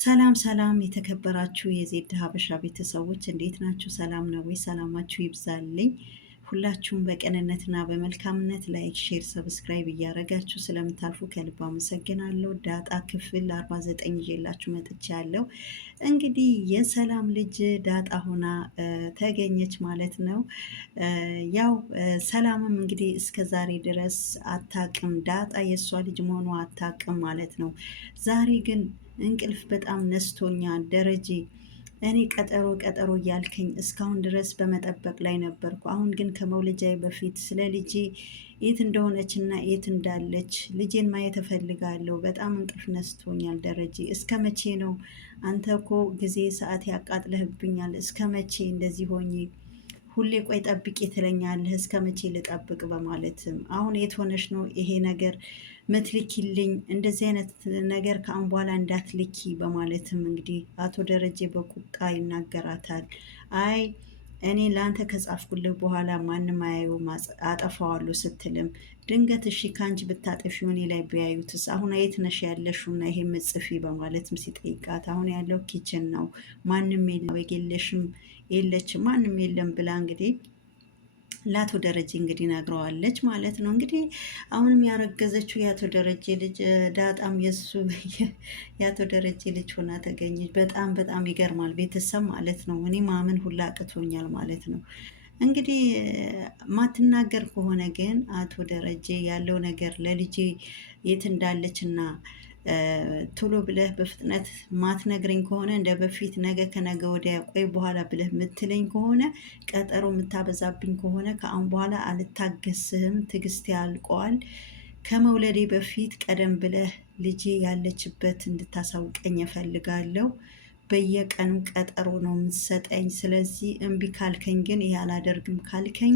ሰላም ሰላም የተከበራችሁ የዜድ ሀበሻ ቤተሰቦች እንዴት ናችሁ? ሰላም ነው ወይ? ሰላማችሁ ይብዛልኝ። ሁላችሁም በቅንነትና በመልካምነት ላይክ፣ ሼር፣ ሰብስክራይብ እያደረጋችሁ ስለምታልፉ ከልብ አመሰግናለሁ። ዳጣ ክፍል 49 ይዤላችሁ መጥቻለሁ። እንግዲህ የሰላም ልጅ ዳጣ ሆና ተገኘች ማለት ነው። ያው ሰላምም እንግዲህ እስከ ዛሬ ድረስ አታቅም፣ ዳጣ የእሷ ልጅ መሆኗ አታቅም ማለት ነው። ዛሬ ግን እንቅልፍ በጣም ነስቶኛል ደረጀ። እኔ ቀጠሮ ቀጠሮ እያልከኝ እስካሁን ድረስ በመጠበቅ ላይ ነበርኩ። አሁን ግን ከመውለጃዬ በፊት ስለ ልጄ የት እንደሆነች እና የት እንዳለች ልጄን ማየት እፈልጋለሁ። በጣም እንቅልፍ ነስቶኛል ደረጀ። እስከ መቼ ነው? አንተ እኮ ጊዜ ሰዓት ያቃጥለህብኛል። እስከ መቼ እንደዚህ ሆኜ ሁሌ ቆይ ጠብቂ ትለኛለህ? እስከ መቼ ልጠብቅ? በማለትም አሁን የት ሆነሽ ነው ይሄ ነገር ምትልኪልኝ? እንደዚህ አይነት ነገር ከአሁን በኋላ እንዳትልኪ በማለትም እንግዲህ አቶ ደረጀ በቁጣ ይናገራታል። አይ እኔ ለአንተ ከጻፍኩልህ በኋላ ማንም አያየውም አጠፋዋለሁ ስትልም ድንገት እሺ ከአንቺ ብታጠፊው እኔ ላይ ቢያዩትስ? አሁን የት ነሽ ያለሽውና ይሄ ምጽፊ በማለትም ሲጠይቃት አሁን ያለው ኪችን ነው፣ ማንም የለሽም የለችም ማንም የለም ብላ እንግዲህ ለአቶ ደረጀ እንግዲህ ነግረዋለች ማለት ነው። እንግዲህ አሁንም ያረገዘችው የአቶ ደረጀ ልጅ ዳጣም የሱ የአቶ ደረጀ ልጅ ሆና ተገኘች። በጣም በጣም ይገርማል ቤተሰብ ማለት ነው። እኔ ማመን ሁላ አቅቶኛል ማለት ነው። እንግዲህ ማትናገር ከሆነ ግን አቶ ደረጀ ያለው ነገር ለልጄ የት እንዳለች እና ቶሎ ብለህ በፍጥነት ማትነግረኝ ከሆነ እንደ በፊት ነገ ከነገ ወዲያ ቆይ በኋላ ብለህ ምትለኝ ከሆነ ቀጠሮ የምታበዛብኝ ከሆነ ከአሁን በኋላ አልታገስህም። ትዕግስት ያልቀዋል። ከመውለዴ በፊት ቀደም ብለህ ልጄ ያለችበት እንድታሳውቀኝ እፈልጋለሁ። በየቀኑ ቀጠሮ ነው የምትሰጠኝ። ስለዚህ እምቢ ካልከኝ ግን ይህ አላደርግም ካልከኝ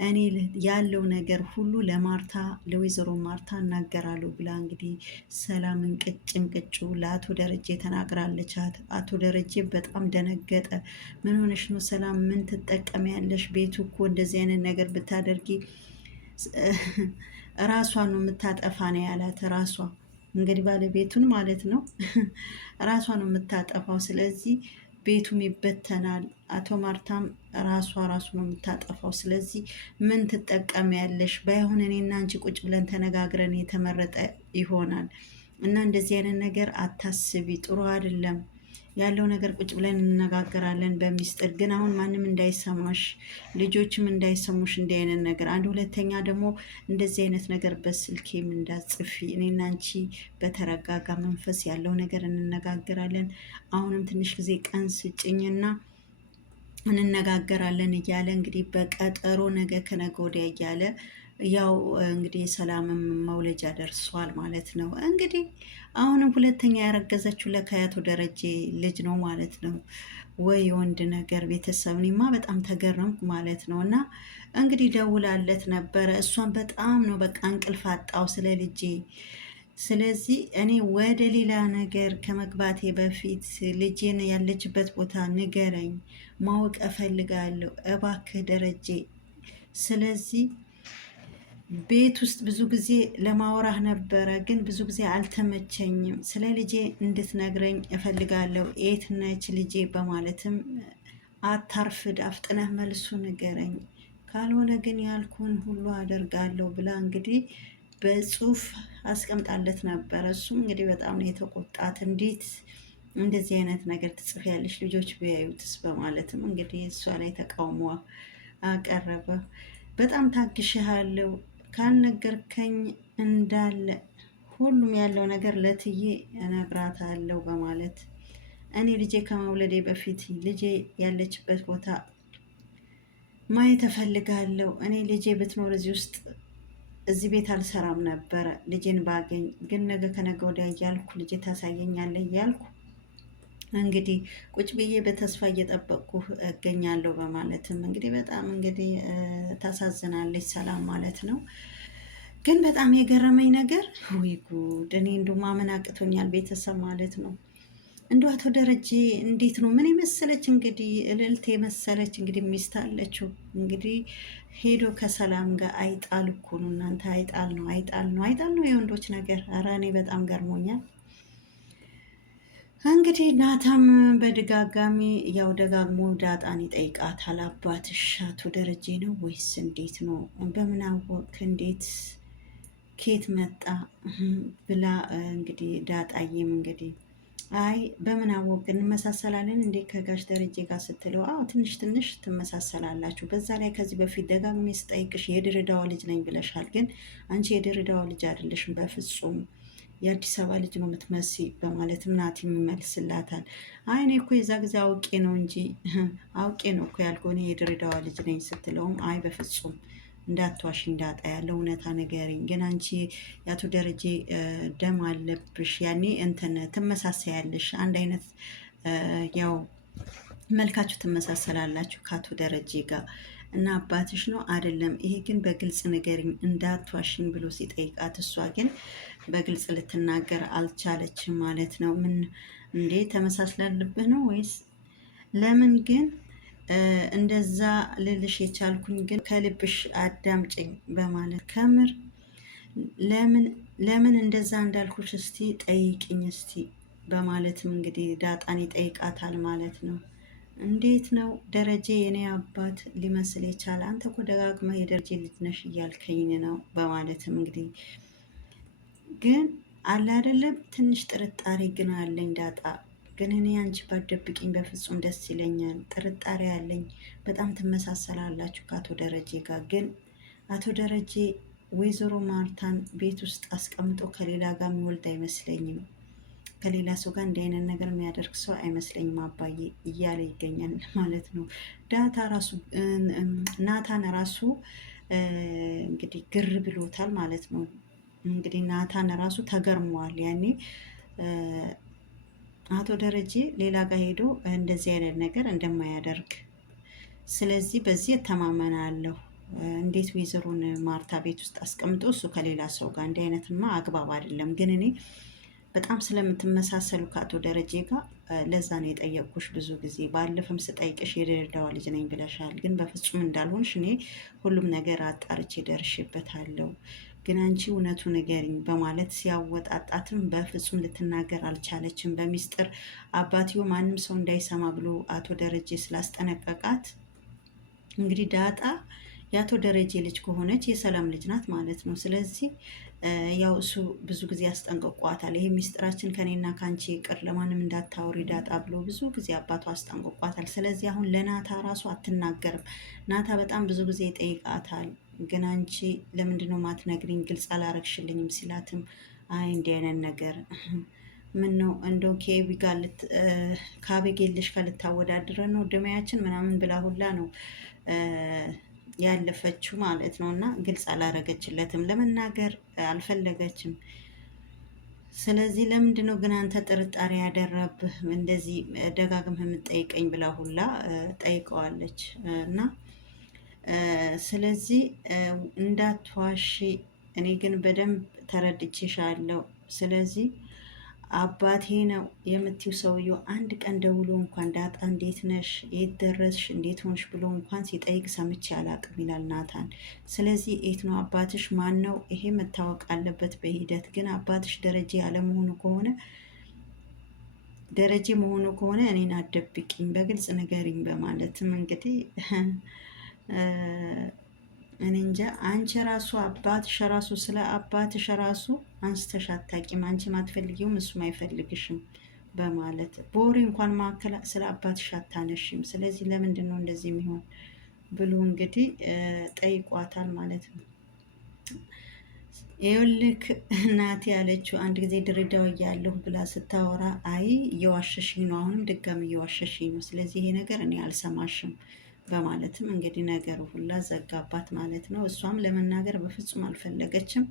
እኔ ያለው ነገር ሁሉ ለማርታ ለወይዘሮ ማርታ እናገራለሁ ብላ እንግዲህ ሰላም እንቅጭ ለአቶ ደረጀ ተናግራለች። አቶ ደረጀ በጣም ደነገጠ። ምን ሆነሽ ነው ሰላም? ምን ትጠቀሚያለሽ? ቤቱ እኮ እንደዚህ አይነት ነገር ብታደርጊ ራሷን ነው የምታጠፋ ነው ያላት። ራሷ እንግዲህ ባለቤቱን ማለት ነው ራሷ ነው የምታጠፋው። ስለዚህ ቤቱም ይበተናል። አቶ ማርታም ራሷ ነው የምታጠፋው። ስለዚህ ምን ትጠቀሚያለሽ? ባይሆን እኔና አንቺ ቁጭ ብለን ተነጋግረን የተመረጠ ይሆናል እና እንደዚህ አይነት ነገር አታስቢ፣ ጥሩ አይደለም ያለው ነገር ቁጭ ብለን እንነጋገራለን በሚስጥር። ግን አሁን ማንም እንዳይሰማሽ፣ ልጆችም እንዳይሰሙሽ እንዲህ አይነት ነገር አንድ ሁለተኛ ደግሞ እንደዚህ አይነት ነገር በስልኬም እንዳጽፊ። እኔና አንቺ በተረጋጋ መንፈስ ያለው ነገር እንነጋገራለን። አሁንም ትንሽ ጊዜ ቀን ስጭኝና እንነጋገራለን እያለ እንግዲህ በቀጠሮ ነገ ከነገ ወዲያ እያለ ያው እንግዲህ ሰላምም መውለጃ ደርሷል ማለት ነው። እንግዲህ አሁንም ሁለተኛ ያረገዘችው ለከያቶ ደረጀ ልጅ ነው ማለት ነው። ወይ ወንድ ነገር ቤተሰብ፣ እኔማ በጣም ተገረምኩ ማለት ነው። እና እንግዲህ ደውላለት ነበረ። እሷን በጣም ነው በቃ እንቅልፍ አጣው ስለ ልጄ። ስለዚህ እኔ ወደ ሌላ ነገር ከመግባቴ በፊት ልጄን ያለችበት ቦታ ንገረኝ፣ ማወቅ እፈልጋለሁ እባክህ ደረጀ። ስለዚህ ቤት ውስጥ ብዙ ጊዜ ለማውራህ ነበረ፣ ግን ብዙ ጊዜ አልተመቸኝም። ስለ ልጄ እንድትነግረኝ እፈልጋለሁ። የት ነች ልጄ? በማለትም አታርፍድ፣ አፍጥነህ መልሱ ንገረኝ፣ ካልሆነ ግን ያልኩን ሁሉ አደርጋለሁ ብላ እንግዲህ በጽሁፍ አስቀምጣለት ነበረ። እሱም እንግዲህ በጣም ነው የተቆጣት። እንዴት እንደዚህ አይነት ነገር ትጽፊያለሽ? ልጆች ቢያዩትስ? በማለትም እንግዲህ እሷ ላይ ተቃውሞ አቀረበ። በጣም ታግሼሃለሁ ካልነገርከኝ እንዳለ ሁሉም ያለው ነገር ለትዬ እነግራታለሁ በማለት እኔ ልጄ ከመውለዴ በፊት ልጄ ያለችበት ቦታ ማየት እፈልጋለሁ። እኔ ልጄ ብትኖር እዚህ ቤት አልሰራም ነበረ ልጄን ባገኝ፣ ግን ነገ ከነገ ወዲያ እያልኩ ልጄ ታሳየኛለህ እያልኩ እንግዲህ ቁጭ ብዬ በተስፋ እየጠበቅኩ እገኛለሁ በማለትም እንግዲህ በጣም እንግዲህ ታሳዝናለች ሰላም ማለት ነው። ግን በጣም የገረመኝ ነገር ወይ ጉድ! እኔ እንዱ ማመን አቅቶኛል ቤተሰብ ማለት ነው። እንዱ አቶ ደረጀ እንዴት ነው ምን የመሰለች እንግዲህ እልልት የመሰለች እንግዲህ ሚስት አለችው። እንግዲህ ሄዶ ከሰላም ጋር አይጣል እኮ ነው እናንተ፣ አይጣል ነው የወንዶች ነገር። ኧረ እኔ በጣም ገርሞኛል። እንግዲህ ናታም በድጋጋሚ ያው ደጋግሞ ዳጣን ይጠይቃታል። አባትሽ አቶ ደረጀ ነው ወይስ እንዴት ነው? በምን አወቅ? እንዴት ኬት መጣ ብላ እንግዲህ ዳጣዬም እንግዲህ አይ በምን አወቅ እንመሳሰላለን እንዴ ከጋሽ ደረጀ ጋር ስትለው፣ አዎ ትንሽ ትንሽ ትመሳሰላላችሁ። በዛ ላይ ከዚህ በፊት ደጋግሜ ስጠይቅሽ የድሬዳዋ ልጅ ነኝ ብለሻል፣ ግን አንቺ የድሬዳዋ ልጅ አይደለሽም በፍጹም የአዲስ አበባ ልጅ ነው የምትመሲ በማለትም ናቲ ይመልስላታል። አይ እኔ እኮ የዛ ጊዜ አውቄ ነው እንጂ አውቄ ነው እኮ ያልኩህ እኔ የድሬዳዋ ልጅ ነኝ ስትለውም፣ አይ በፍጹም እንዳትዋሽ እንዳጣ ያለው እውነታ ንገሪኝ። ግን አንቺ የአቶ ደረጀ ደም አለብሽ፣ ያኔ እንትን ትመሳሰያለሽ፣ አንድ አይነት ያው መልካችሁ ትመሳሰላላችሁ ከአቶ ደረጀ ጋር እና አባትሽ ነው አይደለም? ይሄ ግን በግልጽ ንገሪኝ እንዳትዋሽኝ ብሎ ሲጠይቃት እሷ ግን በግልጽ ልትናገር አልቻለችም ማለት ነው። ምን እንዴ ተመሳስላለብህ ነው ወይስ ለምን ግን እንደዛ ልልሽ የቻልኩኝ ግን ከልብሽ አዳምጭኝ በማለት ከምር ለምን እንደዛ እንዳልኩሽ እስቲ ጠይቅኝ እስቲ በማለትም እንግዲህ ዳጣን ይጠይቃታል ማለት ነው። እንዴት ነው ደረጀ የኔ አባት ሊመስል የቻለ? አንተ እኮ ደጋግመህ የደረጀ ልጅ ነሽ እያልከኝ ነው በማለትም እንግዲህ ግን አለ አይደለም ትንሽ ጥርጣሬ ግን አለኝ ዳጣ። ግን እኔ አንቺ ባትደብቂኝ በፍጹም ደስ ይለኛል። ጥርጣሬ አለኝ። በጣም ትመሳሰላላችሁ ከአቶ ደረጀ ጋር። ግን አቶ ደረጀ ወይዘሮ ማርታን ቤት ውስጥ አስቀምጦ ከሌላ ጋር የሚወልድ አይመስለኝም። ከሌላ ሰው ጋር እንዲህ አይነት ነገር የሚያደርግ ሰው አይመስለኝም አባዬ እያለ ይገኛል ማለት ነው። ዳታ ራሱ ናታን ራሱ እንግዲህ ግር ብሎታል ማለት ነው። እንግዲህ ናታን ራሱ ተገርሟል። ያኔ አቶ ደረጀ ሌላ ጋር ሄዶ እንደዚህ አይነት ነገር እንደማያደርግ ስለዚህ በዚህ እተማመናለሁ። እንዴት ወይዘሮን ማርታ ቤት ውስጥ አስቀምጦ እሱ ከሌላ ሰው ጋር እንዲህ አይነትማ አግባብ አይደለም። ግን እኔ በጣም ስለምትመሳሰሉ ከአቶ ደረጀ ጋር ለዛ ነው የጠየቅኩሽ። ብዙ ጊዜ ባለፈም ስጠይቅሽ የድሬዳዋ ልጅ ነኝ ብለሻል፣ ግን በፍጹም እንዳልሆንሽ እኔ ሁሉም ነገር አጣርቼ ደርሼበታለሁ። ግን አንቺ እውነቱ ንገሪኝ በማለት ሲያወጣጣትም በፍጹም ልትናገር አልቻለችም። በሚስጥር አባትዮ ማንም ሰው እንዳይሰማ ብሎ አቶ ደረጀ ስላስጠነቀቃት እንግዲህ ዳጣ የአቶ ደረጀ ልጅ ከሆነች የሰላም ልጅ ናት ማለት ነው። ስለዚህ ያው እሱ ብዙ ጊዜ አስጠንቅቋታል። ይሄ ሚስጥራችን ከኔና ከአንቺ ይቅር፣ ለማንም እንዳታወሪ ዳጣ ብሎ ብዙ ጊዜ አባቷ አስጠንቅቋታል። ስለዚህ አሁን ለናታ ራሱ አትናገርም። ናታ በጣም ብዙ ጊዜ ይጠይቃታል። ግን አንቺ ለምንድነው ማትነግሪኝ? ግልጽ አላረግሽልኝም ሲላትም አይ እንዲህ አይነት ነገር ምን ነው እንደው ከኤቢ ጋር ከአቤጌልሽ ጋር ልታወዳድረ ነው እድሜያችን ምናምን ብላ ሁላ ነው ያለፈችው ማለት ነው። እና ግልጽ አላረገችለትም፣ ለመናገር አልፈለገችም። ስለዚህ ለምንድን ነው ግን አንተ ጥርጣሬ ያደረብህ እንደዚህ ደጋግመህ የምትጠይቀኝ ብላ ሁላ ጠይቀዋለች። እና ስለዚህ እንዳትዋሺ፣ እኔ ግን በደንብ ተረድቼሻለሁ። ስለዚህ አባቴ ነው የምትይው ሰውየው አንድ ቀን ደውሎ እንኳን ዳጣ እንዴት ነሽ፣ የት ደረስሽ፣ እንዴት ሆንሽ ብሎ እንኳን ሲጠይቅ ሰምቼ አላቅም ይላል ናታን። ስለዚህ የት ነው አባትሽ? ማን ነው? ይሄ መታወቅ አለበት በሂደት። ግን አባትሽ ደረጀ ያለመሆኑ ከሆነ ደረጀ መሆኑ ከሆነ እኔን አትደብቂኝ፣ በግልጽ ንገሪኝ በማለትም እንግዲህ እኔ እንጃ አንቺ ራሱ አባትሽ ራሱ ስለ አባትሽ ራሱ አንስተሽ አታውቂም፣ አንቺም አትፈልጊውም እሱም አይፈልግሽም በማለት በወሬ እንኳን መካከል ስለ አባትሽ አታነሽም። ስለዚህ ለምንድን ነው እንደዚህ የሚሆን ብሎ እንግዲህ ጠይቋታል ማለት ነው። ይኸውልህ ናቲ ያለችው አንድ ጊዜ ድሬዳዋ እያለሁ ብላ ስታወራ አይ እየዋሸሽኝ ነው፣ አሁንም ድጋሚ እየዋሸሽኝ ነው፣ ስለዚህ ይሄ ነገር እኔ አልሰማሽም በማለትም እንግዲህ ነገሩ ሁላ ዘጋባት ማለት ነው። እሷም ለመናገር በፍጹም አልፈለገችም።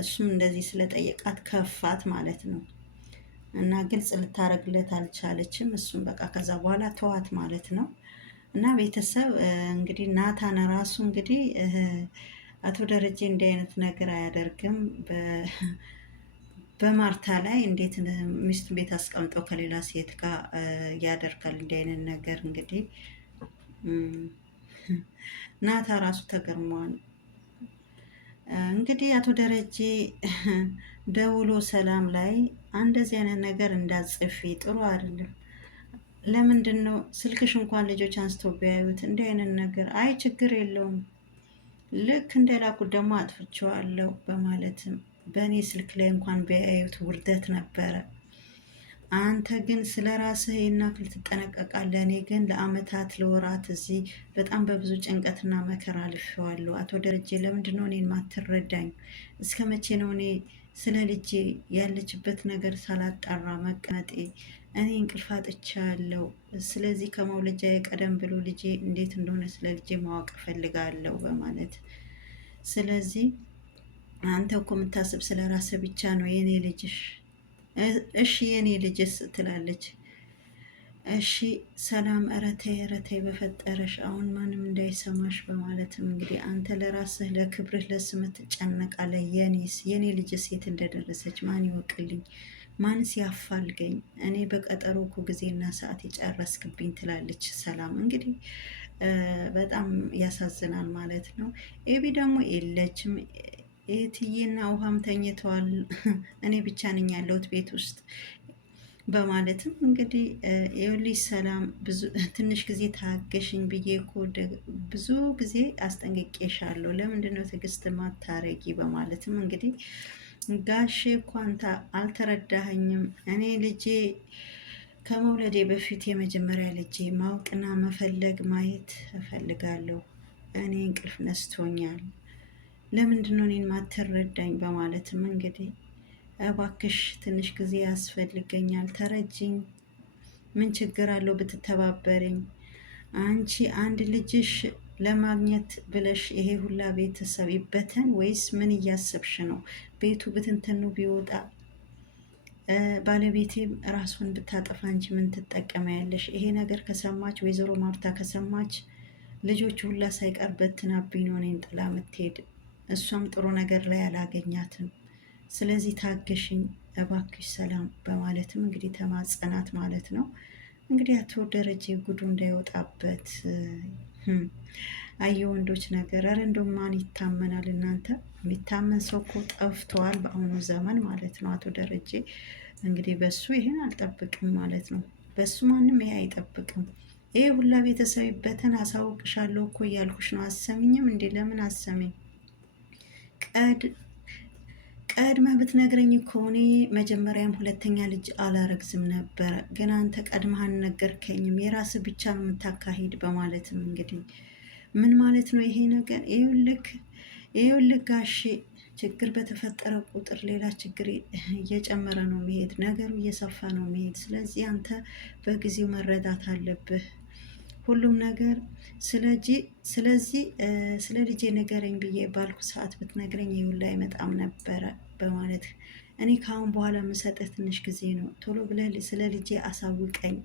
እሱም እንደዚህ ስለጠየቃት ከፋት ማለት ነው እና ግልጽ ልታረግለት አልቻለችም። እሱም በቃ ከዛ በኋላ ተዋት ማለት ነው። እና ቤተሰብ እንግዲህ ናታን ራሱ እንግዲህ አቶ ደረጀ እንዲህ አይነት ነገር አያደርግም። በማርታ ላይ እንዴት ሚስቱን ቤት አስቀምጠው ከሌላ ሴት ጋር ያደርጋል እንዲህ አይነት ነገር እንግዲህ ናታ ራሱ ተገርሟል። እንግዲህ አቶ ደረጀ ደውሎ ሰላም ላይ እንደዚህ አይነት ነገር እንዳጽፊ ጥሩ አይደለም። ለምንድን ነው ስልክሽ እንኳን ልጆች አንስተው ቢያዩት እንዲህ አይነት ነገር? አይ ችግር የለውም ልክ እንደላኩት ደግሞ አጥፍቼዋለሁ በማለትም በእኔ ስልክ ላይ እንኳን ቢያዩት ውርደት ነበረ። አንተ ግን ስለ ራስህ ይናክል ትጠነቀቃለህ። እኔ ግን ለአመታት ለወራት እዚህ በጣም በብዙ ጭንቀትና መከራ አልፌዋለሁ። አቶ ደረጀ ለምንድን ነው እኔን ማትረዳኝ? እስከ መቼ ነው እኔ ስለ ልጄ ያለችበት ነገር ሳላጣራ መቀመጤ? እኔ እንቅልፍ አጥቻለሁ። ስለዚህ ከመውለጃ ቀደም ብሎ ልጄ እንዴት እንደሆነ ስለ ልጄ ማወቅ እፈልጋለሁ በማለት ስለዚህ አንተ እኮ የምታስብ ስለ ራስህ ብቻ ነው የኔ ልጅሽ። እሺ የኔ ልጅስ ትላለች። እሺ ሰላም፣ እረተይ እረተይ በፈጠረሽ አሁን ማንም እንዳይሰማሽ በማለትም እንግዲህ አንተ ለራስህ ለክብርህ ለስምህ ትጨነቃለህ። የኔ ልጅስ የት እንደደረሰች ማን ይወቅልኝ? ማንስ ያፋልገኝ? እኔ በቀጠሮ እኮ ጊዜና ሰዓት የጨረስክብኝ ትላለች ሰላም። እንግዲህ በጣም ያሳዝናል ማለት ነው። ኤቢ ደግሞ የለችም። እትዬና ውሃም ተኝተዋል። እኔ ብቻ ነኝ ያለሁት ቤት ውስጥ በማለትም እንግዲህ ይኸውልሽ ሰላም ትንሽ ጊዜ ታገሽኝ ብዬ እኮ ብዙ ጊዜ አስጠንቅቄሻለሁ። ለምንድን ነው ትዕግስት ማታረጊ? በማለትም እንግዲህ ጋሼ እኮ አንተ አልተረዳኸኝም። እኔ ልጄ ከመውለዴ በፊት የመጀመሪያ ልጄ ማወቅና መፈለግ ማየት እፈልጋለሁ። እኔ እንቅልፍ ነስቶኛል። ለምንድን ነው እኔን ማትረዳኝ? በማለትም እንግዲህ እባክሽ ትንሽ ጊዜ ያስፈልገኛል፣ ተረጅኝ። ምን ችግር አለው ብትተባበረኝ? አንቺ አንድ ልጅሽ ለማግኘት ብለሽ ይሄ ሁላ ቤተሰብ ይበተን ወይስ ምን እያሰብሽ ነው? ቤቱ ብትንትኑ ቢወጣ ባለቤቴም ራሱን ብታጠፋ እንጂ ምን ትጠቀሚያለሽ? ይሄ ነገር ከሰማች ወይዘሮ ማርታ ከሰማች ልጆቹ ሁላ ሳይቀር በትናብኝ ነው እኔን ጥላ ምትሄድ። እሷም ጥሩ ነገር ላይ አላገኛትም። ስለዚህ ታገሽኝ እባክሽ ሰላም በማለትም እንግዲህ ተማጸናት ማለት ነው። እንግዲህ አቶ ደረጀ ጉዱ እንዳይወጣበት አየ ወንዶች ነገር። ኧረ እንደው ማን ይታመናል እናንተ? የሚታመን ሰው እኮ ጠፍተዋል በአሁኑ ዘመን ማለት ነው። አቶ ደረጀ እንግዲህ በሱ ይሄን አልጠብቅም ማለት ነው። በሱ ማንም ይሄ አይጠብቅም። ይሄ ሁላ ቤተሰብ በተን አሳውቅሻለሁ እኮ እያልኩሽ ነው። አሰሚኝም እንዴ? ለምን አሰሚኝ? ቀድመ ብትነግረኝ ከሆነ መጀመሪያም ሁለተኛ ልጅ አላረግዝም ነበረ። ግን አንተ ቀድመህ አልነገርከኝም። የራስ ብቻ ነው የምታካሂድ በማለትም እንግዲህ ምን ማለት ነው ይሄ ነገር? ይኸውልህ ጋሼ ችግር በተፈጠረ ቁጥር ሌላ ችግር እየጨመረ ነው የሚሄድ፣ ነገሩ እየሰፋ ነው የሚሄድ። ስለዚህ አንተ በጊዜው መረዳት አለብህ ሁሉም ነገር። ስለዚህ ስለ ልጄ ንገረኝ ብዬ ባልኩ ሰዓት ብትነግረኝ ይሁላ አይመጣም ነበረ በማለት እኔ ከአሁን በኋላ የምሰጥህ ትንሽ ጊዜ ነው። ቶሎ ብለህ ስለ ልጄ አሳውቀኝ።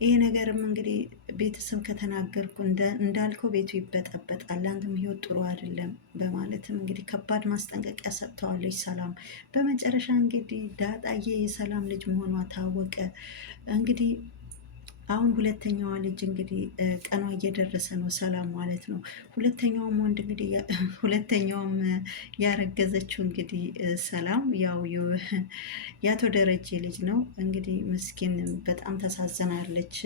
ይሄ ነገርም እንግዲህ ቤተሰብ ከተናገርኩ እንዳልከው ቤቱ ይበጠበጣል፣ አንተም ህይወት ጥሩ አይደለም በማለትም እንግዲህ ከባድ ማስጠንቀቂያ ሰጥተዋለች ሰላም። በመጨረሻ እንግዲህ ዳጣዬ የሰላም ልጅ መሆኗ ታወቀ። እንግዲህ አሁን ሁለተኛዋ ልጅ እንግዲህ ቀኗ እየደረሰ ነው፣ ሰላም ማለት ነው። ሁለተኛውም ወንድ እንግዲህ ሁለተኛውም ያረገዘችው እንግዲህ ሰላም ያው የአቶ ደረጀ ልጅ ነው። እንግዲህ ምስኪን በጣም ተሳዝናለች።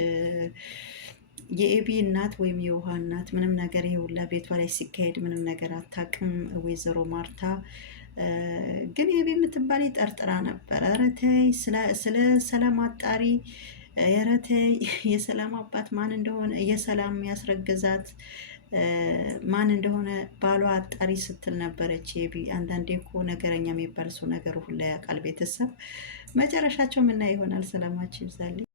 የኤቢ እናት ወይም የውሃ እናት ምንም ነገር ይሄ ሁላ ቤቷ ላይ ሲካሄድ ምንም ነገር አታውቅም። ወይዘሮ ማርታ ግን ኤቢ የምትባል ጠርጥራ ነበር። ኧረ ተይ ስለ ሰላም አጣሪ፣ ኧረ ተይ የሰላም አባት ማን እንደሆነ የሰላም ያስረገዛት ማን እንደሆነ ባሏ አጣሪ ስትል ነበረች ኤቢ። አንዳንዴ እኮ ነገረኛ የሚባል ሰው ነገሩ ሁላ ያውቃል። ቤተሰብ መጨረሻቸው ምና ይሆናል። ሰላማችሁ ይብዛልኝ።